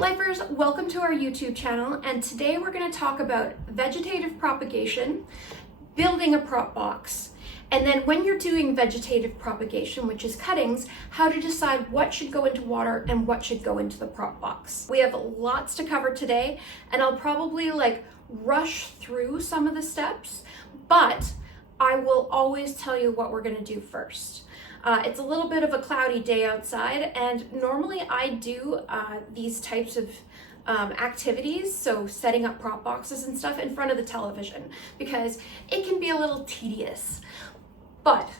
Street Lifers, welcome to our YouTube channel, and today we're going to talk about vegetative propagation, building a prop box, and then when you're doing vegetative propagation, which is cuttings, how to decide what should go into water and what should go into the prop box. We have lots to cover today, and I'll probably rush through some of the steps, but I will always tell you what we're going to do first. It's a little bit of a cloudy day outside, and normally I do these types of activities, so setting up prop boxes and stuff, in front of the television because it can be a little tedious, but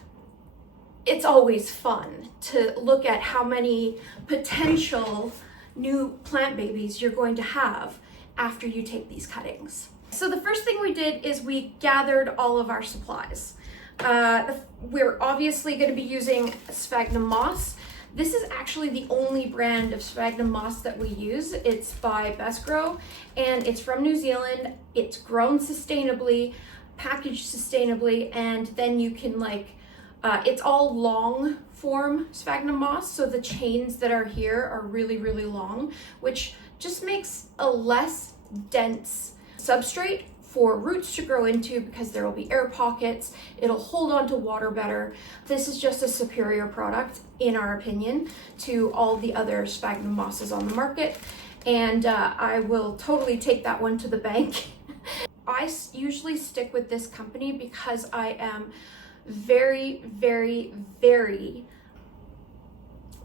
it's always fun to look at how many potential new plant babies you're going to have after you take these cuttings. So the first thing we did is we gathered all of our supplies. We're obviously going to be using sphagnum moss. This is actually the only brand of sphagnum moss that we use. It's by Best Grow, and it's from New Zealand. It's grown sustainably, packaged sustainably, and then you can it's all long form sphagnum moss, so the chains that are here are really, really long, which just makes a less dense substrate for roots to grow into because there will be air pockets. It'll hold on to water better. This is just a superior product, in our opinion, to all the other sphagnum mosses on the market, and I will totally take that one to the bank. I usually stick with this company because I am very, very, very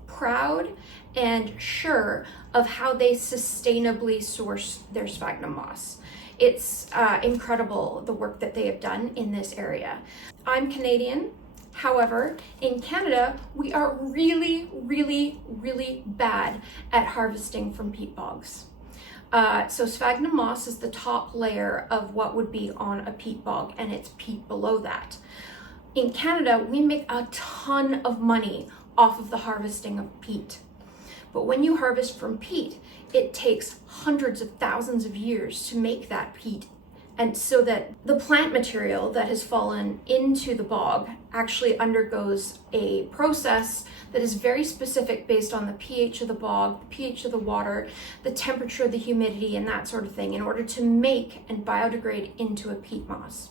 proud and sure of how they sustainably source their sphagnum moss. It's incredible the work that they have done in this area. I'm Canadian. However, in Canada, we are really, really, really bad at harvesting from peat bogs. So sphagnum moss is the top layer of what would be on a peat bog, and it's peat below that. In Canada, we make a ton of money off of the harvesting of peat. But when you harvest from peat, it takes hundreds of thousands of years to make that peat. And so that the plant material that has fallen into the bog actually undergoes a process that is very specific based on the pH of the bog, the pH of the water, the temperature, the humidity, and that sort of thing in order to make and biodegrade into a peat moss.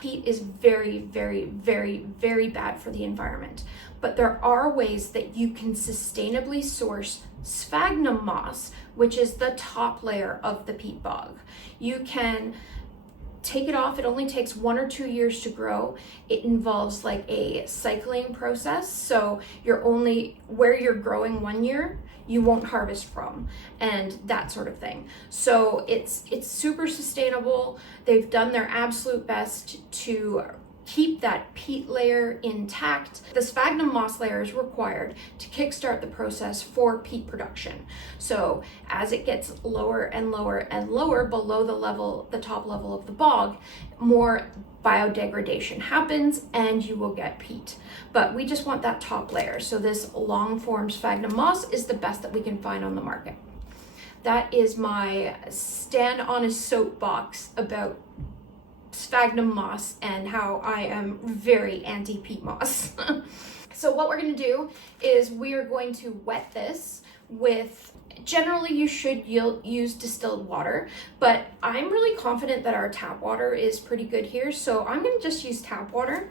Peat is very, very, very, very bad for the environment, but there are ways that you can sustainably source sphagnum moss, which is the top layer of the peat bog. You can take it off. It only takes 1 or 2 years to grow. It involves a cycling process, so where you're growing 1 year, you won't harvest from, and that sort of thing. So it's super sustainable. They've done their absolute best to keep that peat layer intact. The sphagnum moss layer is required to kickstart the process for peat production. So as it gets lower and lower and lower below the top level of the bog, more biodegradation happens and you will get peat. But we just want that top layer. So this long form sphagnum moss is the best that we can find on the market. That is my stand on a soapbox about sphagnum moss and how I am very anti peat moss. So what we're going to do is we are going to wet this with, generally you should use distilled water, but I'm really confident that our tap water is pretty good here, so I'm going to just use tap water.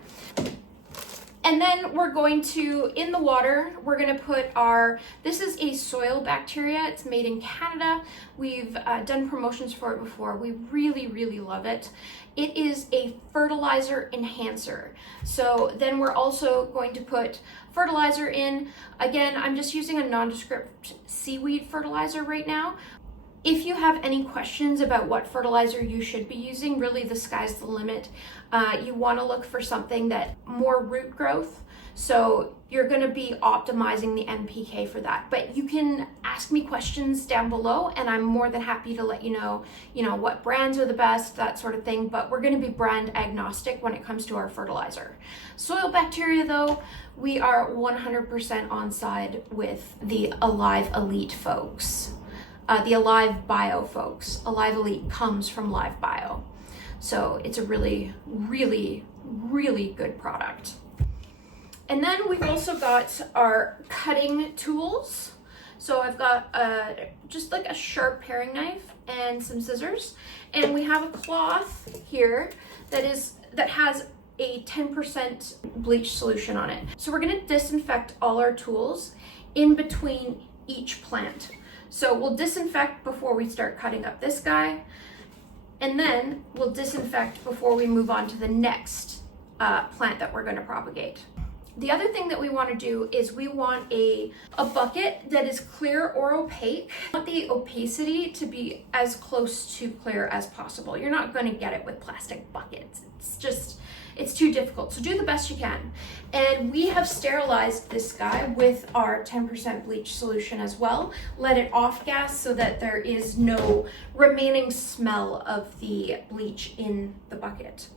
And then we're going to, in the water, we're going to put this is a soil bacteria. It's made in Canada. We've done promotions for it before. We really, really love it. It is a fertilizer enhancer. So then we're also going to put fertilizer in. Again, I'm just using a nondescript seaweed fertilizer right now. If you have any questions about what fertilizer you should be using, really the sky's the limit. You want to look for something that more root growth. So you're going to be optimizing the NPK for that. But you can ask me questions down below, and I'm more than happy to let you know, what brands are the best, that sort of thing. But we're going to be brand agnostic when it comes to our fertilizer. Soil bacteria, though, we are 100% on side with the Alive Elite folks. The Alive Bio folks. Alive Elite comes from Live Bio. So it's a really, really, really good product. And then we've also got our cutting tools. So I've got just like a sharp paring knife and some scissors, and we have a cloth here that has a 10% bleach solution on it. So we're gonna disinfect all our tools in between each plant. So we'll disinfect before we start cutting up this guy, and then we'll disinfect before we move on to the next plant that we're gonna propagate. The other thing that we want to do is we want a bucket that is clear or opaque. We want the opacity to be as close to clear as possible. You're not going to get it with plastic buckets. It's too difficult. So do the best you can. And we have sterilized this guy with our 10% bleach solution as well. Let it off gas so that there is no remaining smell of the bleach in the bucket.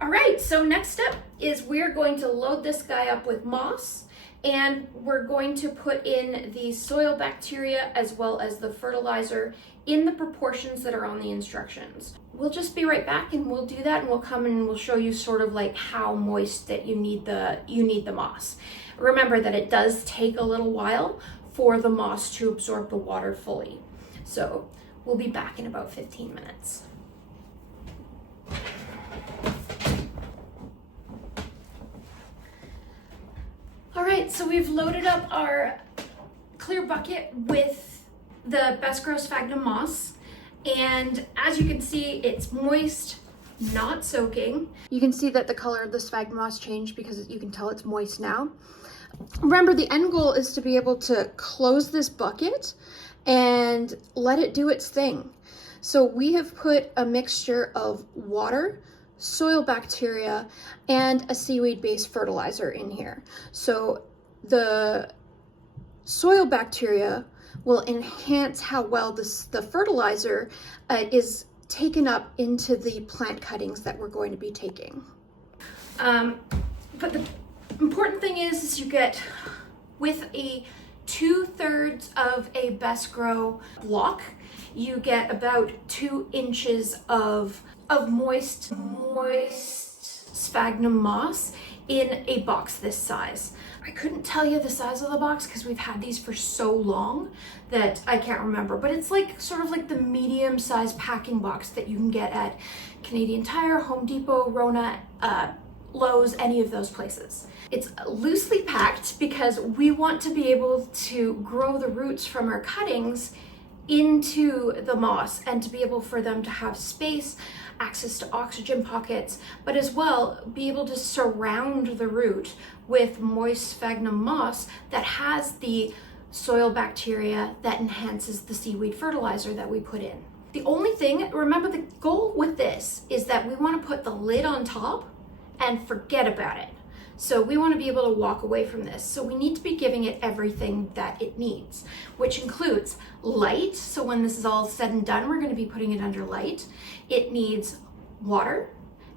All right, so next step is we're going to load this guy up with moss, and we're going to put in the soil bacteria as well as the fertilizer in the proportions that are on the instructions. We'll just be right back and we'll do that, and we'll come in and we'll show you sort of like how moist that you need the moss. Remember that it does take a little while for the moss to absorb the water fully. So we'll be back in about 15 minutes. All right, so we've loaded up our clear bucket with the Best Grow Sphagnum moss, and as you can see, it's moist, not soaking. You can see that the color of the sphagnum moss changed because you can tell it's moist now. Remember, the end goal is to be able to close this bucket and let it do its thing. So we have put a mixture of water, soil bacteria, and a seaweed-based fertilizer in here. So the soil bacteria will enhance how well the fertilizer is taken up into the plant cuttings that we're going to be taking. But the important thing is you get, with a 2/3 of a Best Grow block, you get about 2 inches of moist sphagnum moss in a box this size. I couldn't tell you the size of the box because we've had these for so long that I can't remember, but it's like sort of like the medium sized packing box that you can get at Canadian Tire, Home Depot, Rona, Lowe's, any of those places. It's loosely packed because we want to be able to grow the roots from our cuttings into the moss and to be able for them to have space, access to oxygen pockets, but as well be able to surround the root with moist sphagnum moss that has the soil bacteria that enhances the seaweed fertilizer that we put in. The only thing, remember, the goal with this is that we want to put the lid on top and forget about it. So we want to be able to walk away from this. So we need to be giving it everything that it needs, which includes light. So when this is all said and done, we're going to be putting it under light. It needs water,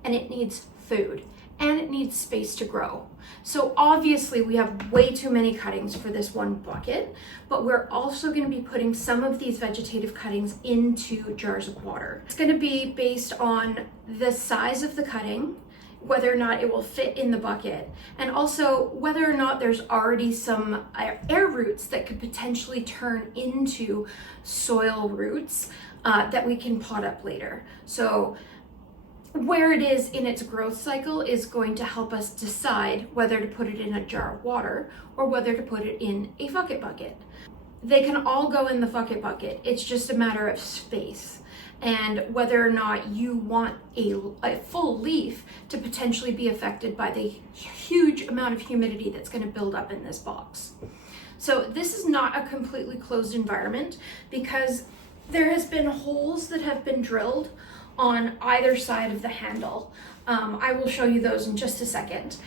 and it needs food, and it needs space to grow. So obviously we have way too many cuttings for this one bucket, but we're also going to be putting some of these vegetative cuttings into jars of water. It's going to be based on the size of the cutting, whether or not it will fit in the bucket, and also whether or not there's already some air roots that could potentially turn into soil roots that we can pot up later. So where it is in its growth cycle is going to help us decide whether to put it in a jar of water or whether to put it in a bucket bucket. They can all go in the bucket. It's just a matter of space and whether or not you want a full leaf to potentially be affected by the huge amount of humidity that's going to build up in this box. So this is not a completely closed environment because there has been holes that have been drilled on either side of the handle. I will show you those in just a second.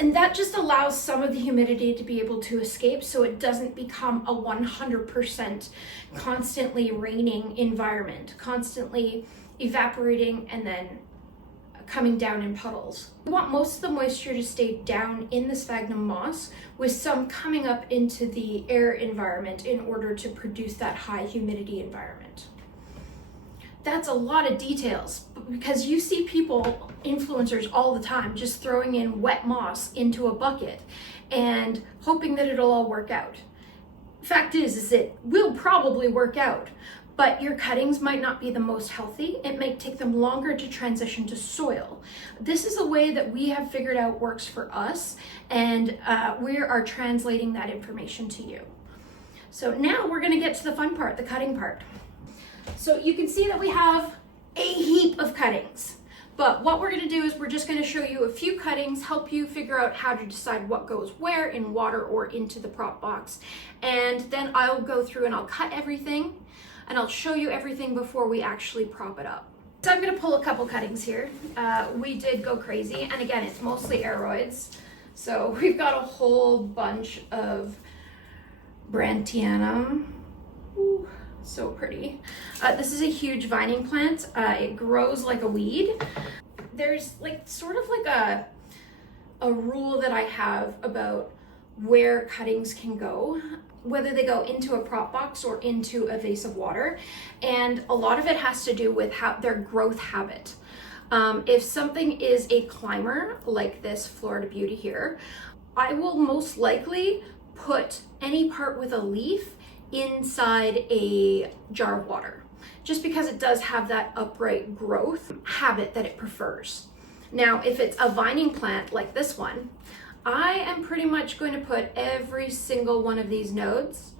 And that just allows some of the humidity to be able to escape so it doesn't become a 100% constantly raining environment, constantly evaporating and then coming down in puddles. We want most of the moisture to stay down in the sphagnum moss with some coming up into the air environment in order to produce that high humidity environment. That's a lot of details because you see people, influencers all the time, just throwing in wet moss into a bucket and hoping that it'll all work out. fact is it will probably work out, but your cuttings might not be the most healthy. It might take them longer to transition to soil. This is a way that we have figured out works for us, and we are translating that information to you. So now we're gonna get to the fun part, the cutting part. So you can see that we have a heap of cuttings. But what we're gonna do is we're just gonna show you a few cuttings, help you figure out how to decide what goes where in water or into the prop box. And then I'll go through and I'll cut everything and I'll show you everything before we actually prop it up. So I'm gonna pull a couple cuttings here. We did go crazy, and again, it's mostly aeroids. So we've got a whole bunch of Brantianum. Ooh, so pretty. This is a huge vining plant. It grows like a weed. There's like sort of like a rule that I have about where cuttings can go, whether they go into a prop box or into a vase of water. And a lot of it has to do with how their growth habit. If something is a climber, like this Florida Beauty here, I will most likely put any part with a leaf inside a jar of water, just because it does have that upright growth habit that it prefers. Now, if it's a vining plant like this one, I am pretty much going to put every single one of these nodes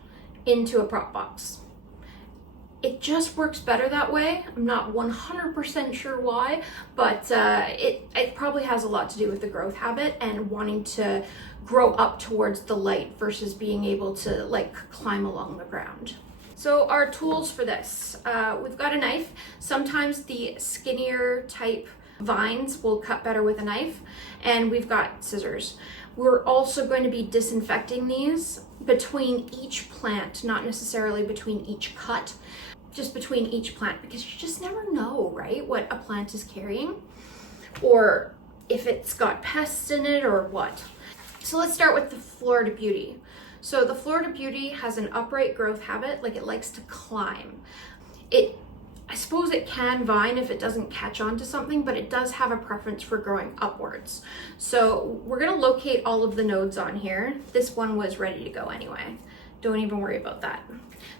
into a prop box. It just works better that way. I'm not 100% sure why, but it probably has a lot to do with the growth habit and wanting to grow up towards the light versus being able to like climb along the ground. So our tools for this, we've got a knife. Sometimes the skinnier type vines will cut better with a knife, and we've got scissors. We're also going to be disinfecting these between each plant, not necessarily between each cut, just between each plant, because you just never know, right, what a plant is carrying, or if it's got pests in it or what. So let's start with the Florida Beauty. So the Florida Beauty has an upright growth habit, like it likes to climb. I suppose it can vine if it doesn't catch on to something, but it does have a preference for growing upwards. So we're gonna locate all of the nodes on here. This one was ready to go anyway. Don't even worry about that.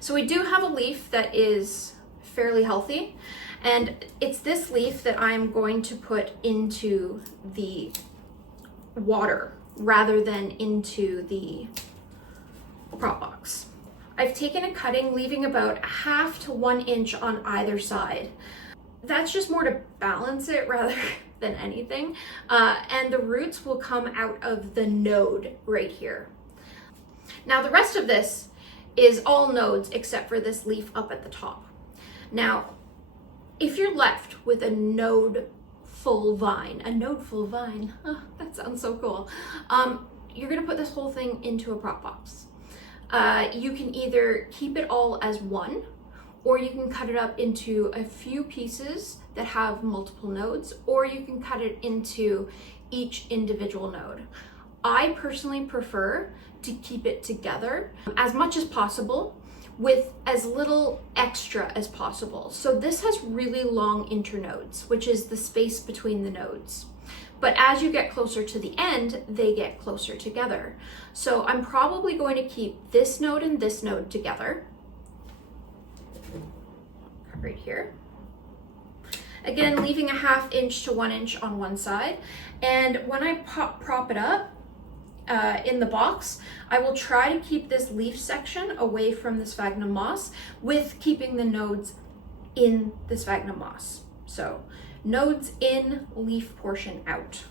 So we do have a leaf that is fairly healthy, and it's this leaf that I'm going to put into the water rather than into the prop box. I've taken a cutting, leaving about 1/2 to 1 inch on either side. That's just more to balance it rather than anything. And the roots will come out of the node right here. Now the rest of this is all nodes except for this leaf up at the top. Now, if you're left with a node full vine, oh, that sounds so cool. You're gonna put this whole thing into a prop box. You can either keep it all as one, or you can cut it up into a few pieces that have multiple nodes, or you can cut it into each individual node. I personally prefer to keep it together as much as possible with as little extra as possible. So this has really long internodes, which is the space between the nodes. But as you get closer to the end, they get closer together. So I'm probably going to keep this node and this node together, right here. Again, leaving a 1/2 inch to 1 inch on one side. And when I prop it up in the box, I will try to keep this leaf section away from the sphagnum moss with keeping the nodes in the sphagnum moss. So nodes in, leaf portion out.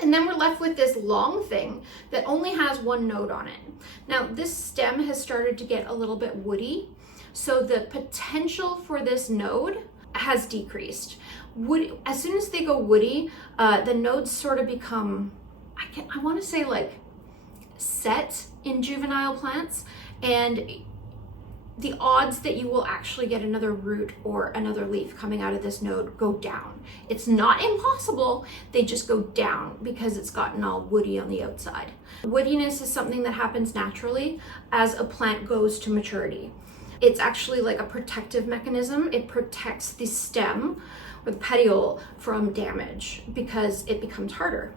And then we're left with this long thing that only has one node on it. Now this stem has started to get a little bit woody, so the potential for this node has decreased. As soon as they go woody, the nodes sort of become, I want to say like set in juvenile plants, and the odds that you will actually get another root or another leaf coming out of this node go down. It's not impossible, they just go down because it's gotten all woody on the outside. Woodiness is something that happens naturally as a plant goes to maturity. It's actually like a protective mechanism. It protects the stem or the petiole from damage because it becomes harder.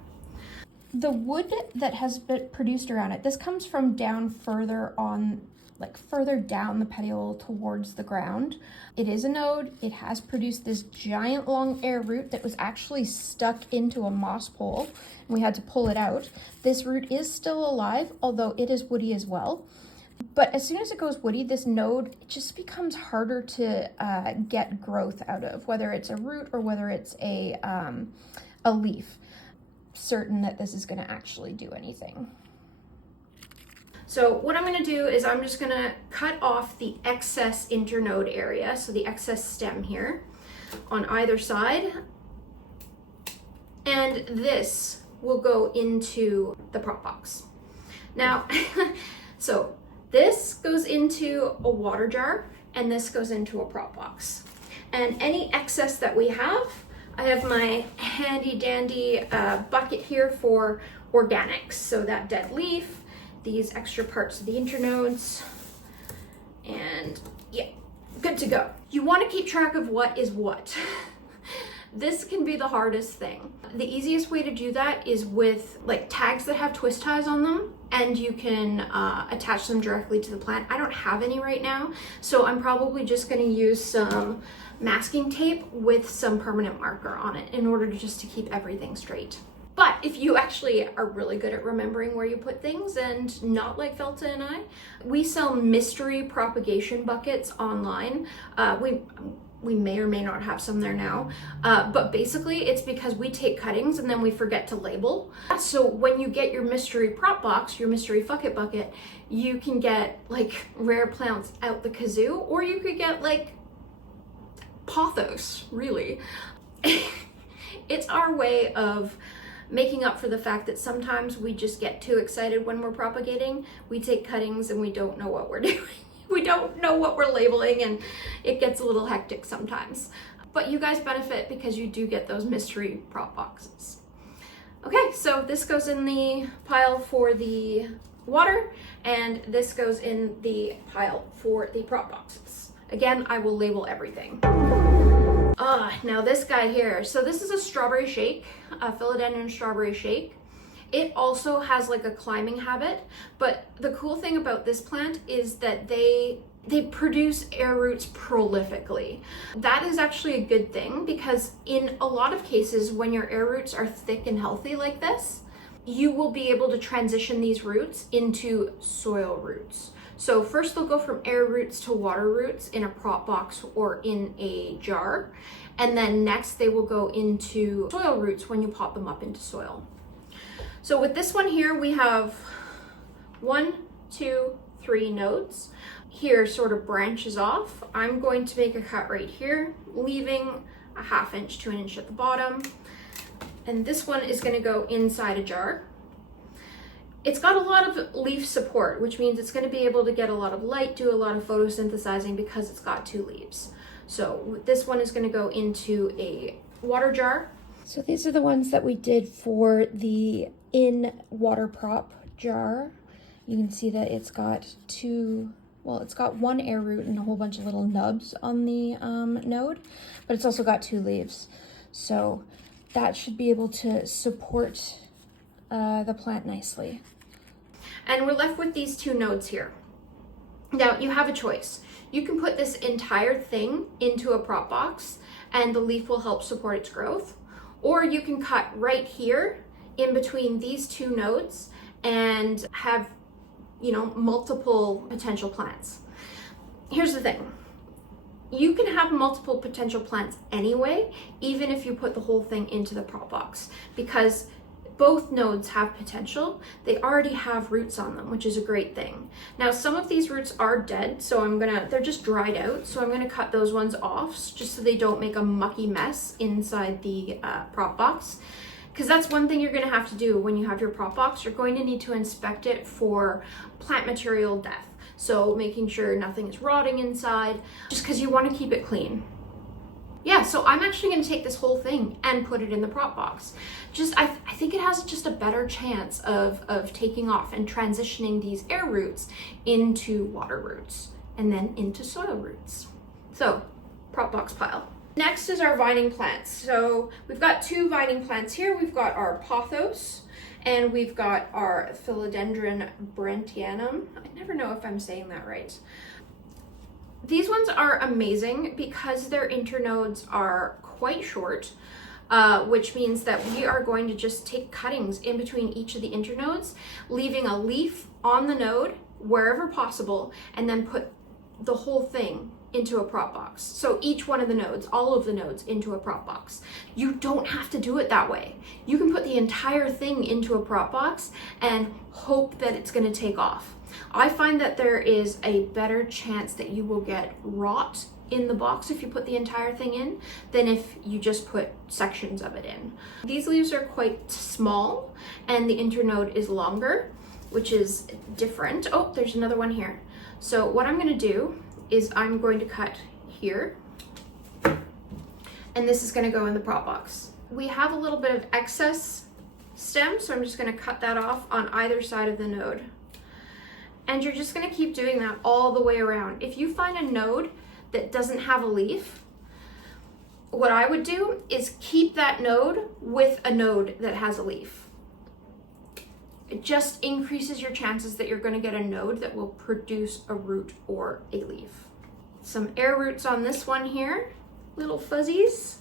The wood that has been produced around it, this comes from down further on, like further down the petiole towards the ground. It is a node. It has produced this giant long air root that was actually stuck into a moss pole, and we had to pull it out. This root is still alive, although it is woody as well. But as soon as it goes woody, this node, it just becomes harder to get growth out of, whether it's a root or whether it's a leaf. Certain that this is going to actually do anything. So what I'm going to do is I'm just going to cut off the excess internode area, so the excess stem here on either side, and this will go into the prop box. Now, so this goes into a water jar and this goes into a prop box. And any excess that we have, I have my handy dandy bucket here for organics. So that dead leaf, these extra parts of the internodes, and yeah, good to go. You want to keep track of what is what. This can be the hardest thing. The easiest way to do that is with like tags that have twist ties on them, and you can attach them directly to the plant. I don't have any right now, so I'm probably just going to use some masking tape with some permanent marker on it in order to just to keep everything straight. But if you actually are really good at remembering where you put things and not like Felta and I, we sell mystery propagation buckets online. We may or may not have some there now, but basically it's because we take cuttings and then we forget to label. So when you get your mystery prop box, your mystery bucket bucket, you can get like rare plants out the kazoo, or you could get like pothos, really. It's our way of making up for the fact that sometimes we just get too excited when we're propagating. We take cuttings and we don't know what we're doing. We don't know what we're labeling, and it gets a little hectic sometimes. But you guys benefit because you do get those mystery prop boxes. Okay, so this goes in the pile for the water, and this goes in the pile for the prop boxes. Again, I will label everything. Now this guy here. So this is a strawberry shake, a philodendron strawberry shake. It also has like a climbing habit, but the cool thing about this plant is that they produce air roots prolifically. That is actually a good thing, because in a lot of cases when your air roots are thick and healthy like this, you will be able to transition these roots into soil roots. So first they'll go from air roots to water roots in a prop box or in a jar, and then next they will go into soil roots when you pop them up into soil. So with this one here, we have 1, 2, 3 nodes. Here sort of branches off. I'm going to make a cut right here, leaving a 1/2 inch to 1 inch at the bottom. And this one is going to go inside a jar. It's got a lot of leaf support, which means it's going to be able to get a lot of light, do a lot of photosynthesizing because it's got 2 leaves. So this one is going to go into a water jar. So these are the ones that we did for the in-water prop jar. You can see that it's got it's got 1 air root and a whole bunch of little nubs on the node, but it's also got 2 leaves. So that should be able to support the plant nicely. And we're left with these 2 nodes here. Now you have a choice. You can put this entire thing into a prop box and the leaf will help support its growth, or you can cut right here in between these 2 nodes and have, multiple potential plants. Here's the thing. You can have multiple potential plants anyway, even if you put the whole thing into the prop box, because both nodes have potential. They already have roots on them, which is a great thing. Now, some of these roots are dead, so they're just dried out, so I'm gonna cut those ones off just so they don't make a mucky mess inside the prop box. Because that's one thing you're gonna have to do when you have your prop box. You're going to need to inspect it for plant material death. So making sure nothing is rotting inside, just because you want to keep it clean. Yeah, so I'm actually going to take this whole thing and put it in the prop box. I think it has just a better chance of taking off and transitioning these air roots into water roots and then into soil roots. So, prop box pile. Next is our vining plants. So we've got 2 vining plants here. We've got our pothos And we've got our Philodendron brentianum. I never know if I'm saying that right. These ones are amazing because their internodes are quite short, which means that we are going to just take cuttings in between each of the internodes, leaving a leaf on the node wherever possible, and then put the whole thing into a prop box. So each one of the nodes, all of the nodes, into a prop box. You don't have to do it that way. You can put the entire thing into a prop box and hope that it's going to take off. I find that there is a better chance that you will get rot in the box if you put the entire thing in than if you just put sections of it in. These leaves are quite small and the internode is longer, which is different. Oh, there's another one here. So what I'm going to do is I'm going to cut here, and this is going to go in the prop box. We have a little bit of excess stem, so I'm just going to cut that off on either side of the node. And you're just going to keep doing that all the way around. If you find a node that doesn't have a leaf, what I would do is keep that node with a node that has a leaf. It just increases your chances that you're going to get a node that will produce a root or a leaf. Some air roots on this one here, little fuzzies.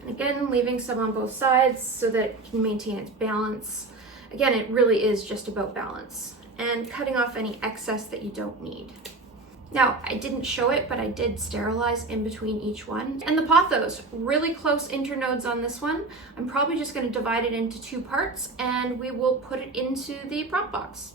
And again, leaving some on both sides so that it can maintain its balance. Again, it really is just about balance. And cutting off any excess that you don't need. Now, I didn't show it, but I did sterilize in between each one. And the pothos, really close internodes on this one. I'm probably just going to divide it into two parts and we will put it into the prop box.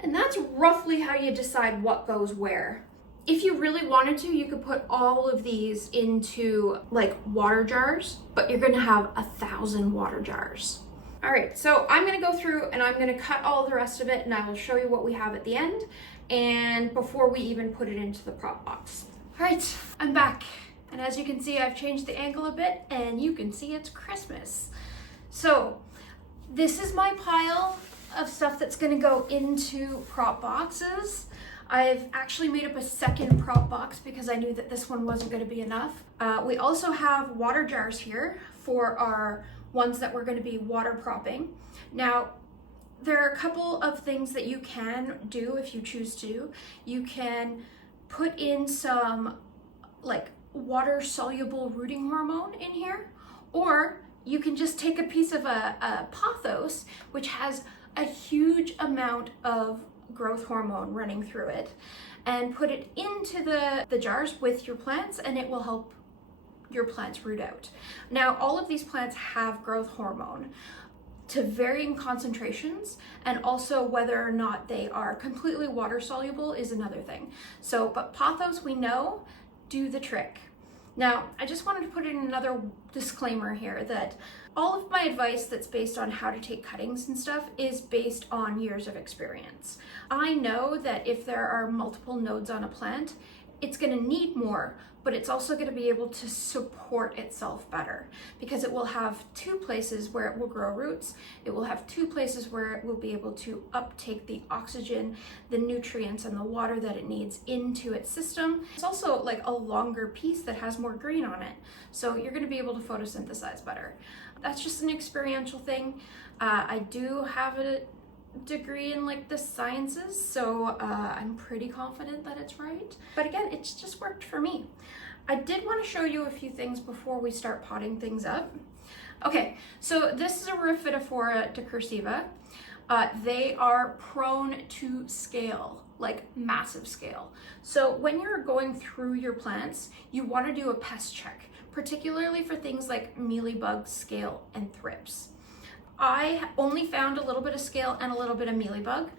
And that's roughly how you decide what goes where. If you really wanted to, you could put all of these into like water jars, but you're going to have 1,000 water jars. All right, so I'm going to go through and I'm going to cut all the rest of it and I will show you what we have at the end and before we even put it into the prop box. All right, I'm back. And as you can see, I've changed the angle a bit and you can see it's Christmas. So this is my pile of stuff that's going to go into prop boxes. I've actually made up a second prop box because I knew that this one wasn't going to be enough. We also have water jars here for our ones that we're going to be water propping. Now, there are a couple of things that you can do if you choose to. You can put in some like water soluble rooting hormone in here, or you can just take a piece of a pothos, which has a huge amount of growth hormone running through it, and put it into the jars with your plants, and it will help your plants root out. Now, all of these plants have growth hormone to varying concentrations, and also whether or not they are completely water soluble is another thing. So, but pothos, we know, do the trick. Now, I just wanted to put in another disclaimer here that all of my advice that's based on how to take cuttings and stuff is based on years of experience. I know that if there are multiple nodes on a plant, it's going to need more, but it's also going to be able to support itself better because it will have two places where it will grow roots. It will have two places where it will be able to uptake the oxygen, the nutrients, and the water that it needs into its system. It's also like a longer piece that has more green on it. So you're going to be able to photosynthesize better. That's just an experiential thing. I do have a degree in like the sciences, so I'm pretty confident that it's right. But again, it's just worked for me. I did want to show you a few things before we start potting things up. Okay, so this is a Rhaphidophora decursiva. They are prone to scale, like massive scale. So when you're going through your plants, you want to do a pest check, particularly for things like mealybugs, scale, and thrips. I only found a little bit of scale and a little bit of mealybug.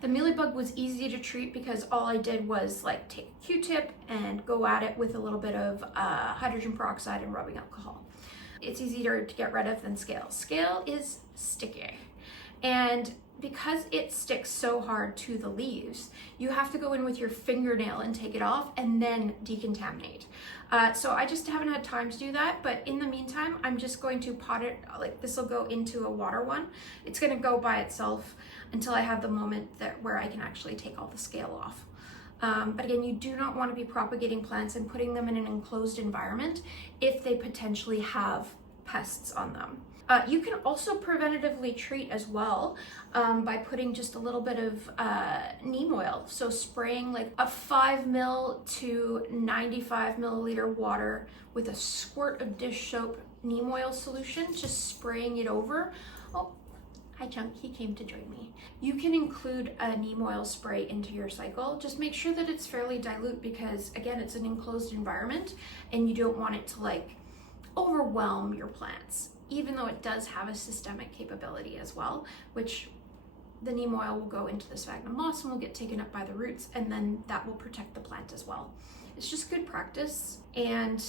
The mealybug was easy to treat because all I did was like take a Q-tip and go at it with a little bit of hydrogen peroxide and rubbing alcohol. It's easier to get rid of than scale. Scale is sticky. And because it sticks so hard to the leaves, you have to go in with your fingernail and take it off and then decontaminate. So I just haven't had time to do that, but in the meantime, I'm just going to pot it, like this will go into a water one. It's gonna go by itself until I have the moment where I can actually take all the scale off. But again, you do not want to be propagating plants and putting them in an enclosed environment if they potentially have pests on them. You can also preventatively treat as well by putting just a little bit of neem oil. So spraying like a 5 ml to 95 milliliter water with a squirt of dish soap neem oil solution, just spraying it over. Oh, hi Chunk, he came to join me. You can include a neem oil spray into your cycle. Just make sure that it's fairly dilute because again, it's an enclosed environment and you don't want it to like overwhelm your plants, even though it does have a systemic capability as well, which the neem oil will go into the sphagnum moss and will get taken up by the roots, and then that will protect the plant as well. It's just good practice. And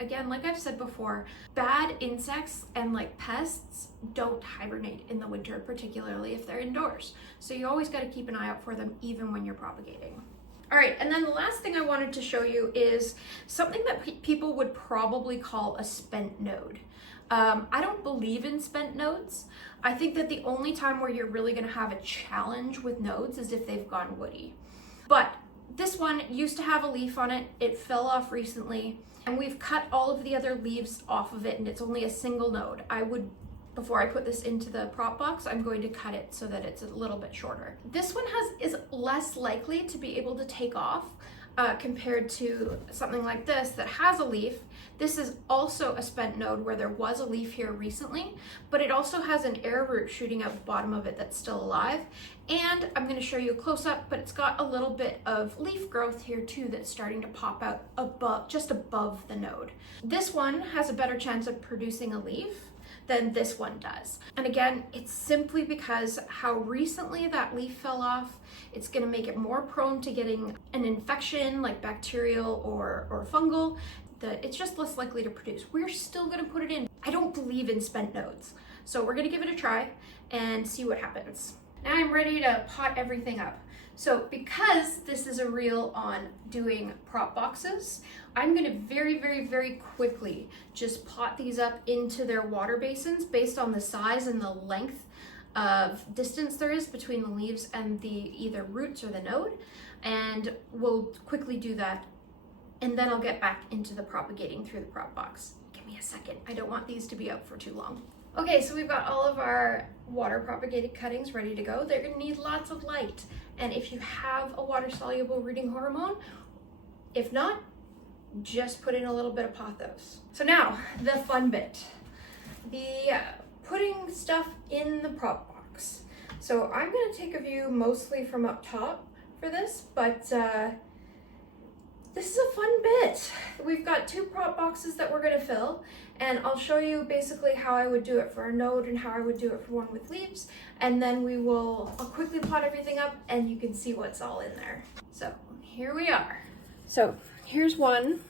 again, like I've said before, bad insects and like pests don't hibernate in the winter, particularly if they're indoors. So you always got to keep an eye out for them even when you're propagating. All right, and then the last thing I wanted to show you is something that people would probably call a spent node. I don't believe in spent nodes. I think that the only time where you're really gonna have a challenge with nodes is if they've gone woody. But this one used to have a leaf on it. It fell off recently, and we've cut all of the other leaves off of it, and it's only a single node. Before I put this into the prop box, I'm going to cut it so that it's a little bit shorter. This one is less likely to be able to take off compared to something like this that has a leaf. This is also a spent node where there was a leaf here recently, but it also has an air root shooting out the bottom of it that's still alive. And I'm going to show you a close up, but it's got a little bit of leaf growth here too that's starting to pop out just above the node. This one has a better chance of producing a leaf than this one does. And again, it's simply because how recently that leaf fell off. It's gonna make it more prone to getting an infection like bacterial or fungal. It's just less likely to produce. We're still gonna put it in. I don't believe in spent nodes. So we're gonna give it a try and see what happens. Now I'm ready to pot everything up. So because this is a reel on doing prop boxes, I'm gonna very, very, very quickly just pot these up into their water basins based on the size and the length of distance there is between the leaves and the either roots or the node. And we'll quickly do that. And then I'll get back into the propagating through the prop box. Give me a second. I don't want these to be out for too long. Okay, so we've got all of our water propagated cuttings ready to go. They're gonna need lots of light. And if you have a water-soluble rooting hormone, if not, just put in a little bit of pothos. So now, the fun bit. The putting stuff in the prop box. So I'm gonna take a view mostly from up top for this, but this is a fun bit. We've got 2 prop boxes that we're gonna fill, and I'll show you basically how I would do it for a node and how I would do it for one with leaves, and then I'll quickly pot everything up and you can see what's all in there. So here we are. So here's one.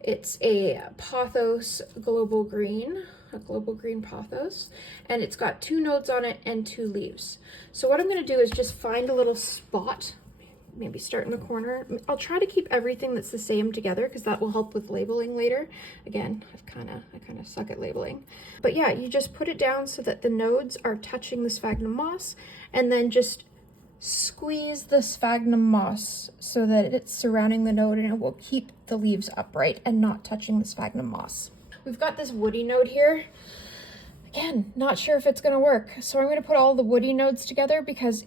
It's a pothos global green, a global green pothos, and it's got 2 nodes on it and 2 leaves. So what I'm gonna do is just find a little spot, maybe start in the corner. I'll try to keep everything that's the same together because that will help with labeling later. Again, I kind of suck at labeling. But yeah, you just put it down so that the nodes are touching the sphagnum moss, and then just squeeze the sphagnum moss so that it's surrounding the node, and it will keep the leaves upright and not touching the sphagnum moss. We've got this woody node here. Again, not sure if it's gonna work. So I'm gonna put all the woody nodes together because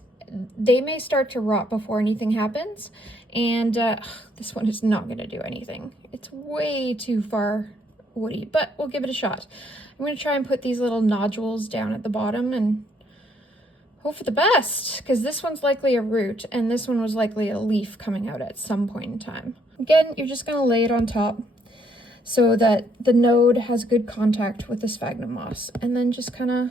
they may start to rot before anything happens. And this one is not gonna do anything. It's way too far woody, but we'll give it a shot. I'm gonna try and put these little nodules down at the bottom and hope for the best, because this one's likely a root and this one was likely a leaf coming out at some point in time. Again, you're just gonna lay it on top so that the node has good contact with the sphagnum moss, and then just kind of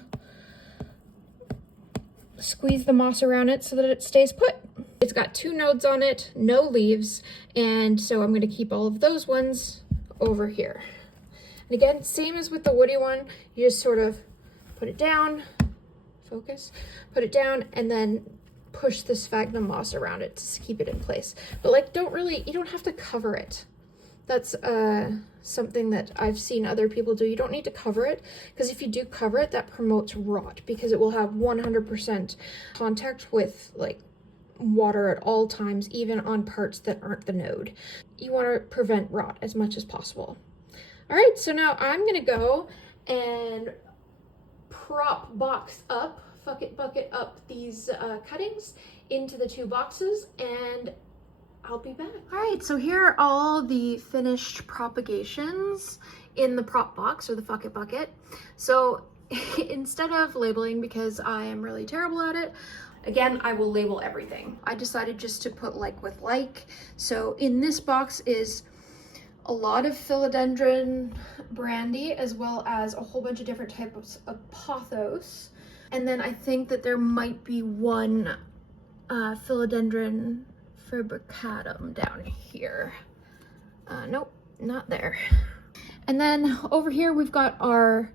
squeeze the moss around it so that it stays put. It's got 2 nodes on it, no leaves, and so I'm going to keep all of those ones over here. And again, same as with the woody one, you just sort of put it down, focus, put it down, and then push the sphagnum moss around it to keep it in place. But like, you don't have to cover it. That's something that I've seen other people do. You don't need to cover it, because if you do cover it, that promotes rot, because it will have 100% contact with like water at all times, even on parts that aren't the node. You want to prevent rot as much as possible. All right, so now I'm gonna go and bucket up these cuttings into the 2 boxes, and I'll be back. All right, so here are all the finished propagations in the prop box or the bucket. So instead of labeling, because I am really terrible at it, again, I will label everything. I decided just to put like with like. So in this box is a lot of philodendron brandy, as well as a whole bunch of different types of pothos. And then I think that there might be one philodendron fabricatum down here. Nope, not there. And then over here we've got our,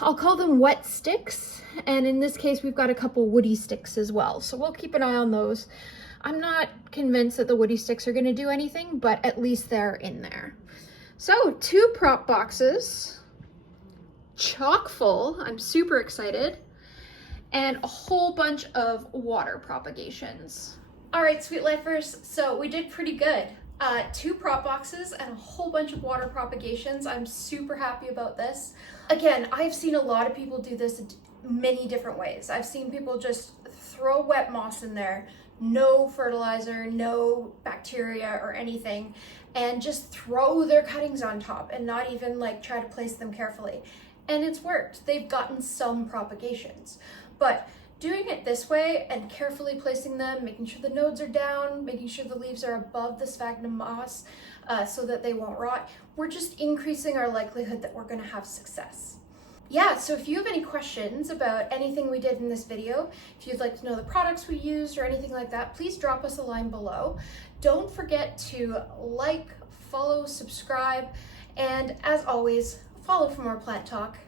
I'll call them wet sticks. And in this case, we've got a couple woody sticks as well. So we'll keep an eye on those. I'm not convinced that the woody sticks are gonna do anything, but at least they're in there. So 2 prop boxes, chock full, I'm super excited, and a whole bunch of water propagations. All right, Sweet Lifers, so we did pretty good. 2 prop boxes and a whole bunch of water propagations. I'm super happy about this. Again, I've seen a lot of people do this many different ways. I've seen people just throw wet moss in there, no fertilizer, no bacteria or anything, and just throw their cuttings on top and not even like try to place them carefully. And it's worked. They've gotten some propagations. But doing it this way and carefully placing them, making sure the nodes are down, making sure the leaves are above the sphagnum moss so that they won't rot, we're just increasing our likelihood that we're gonna have success. Yeah, so if you have any questions about anything we did in this video, if you'd like to know the products we used or anything like that, please drop us a line below. Don't forget to like, follow, subscribe, and as always, follow for more plant talk.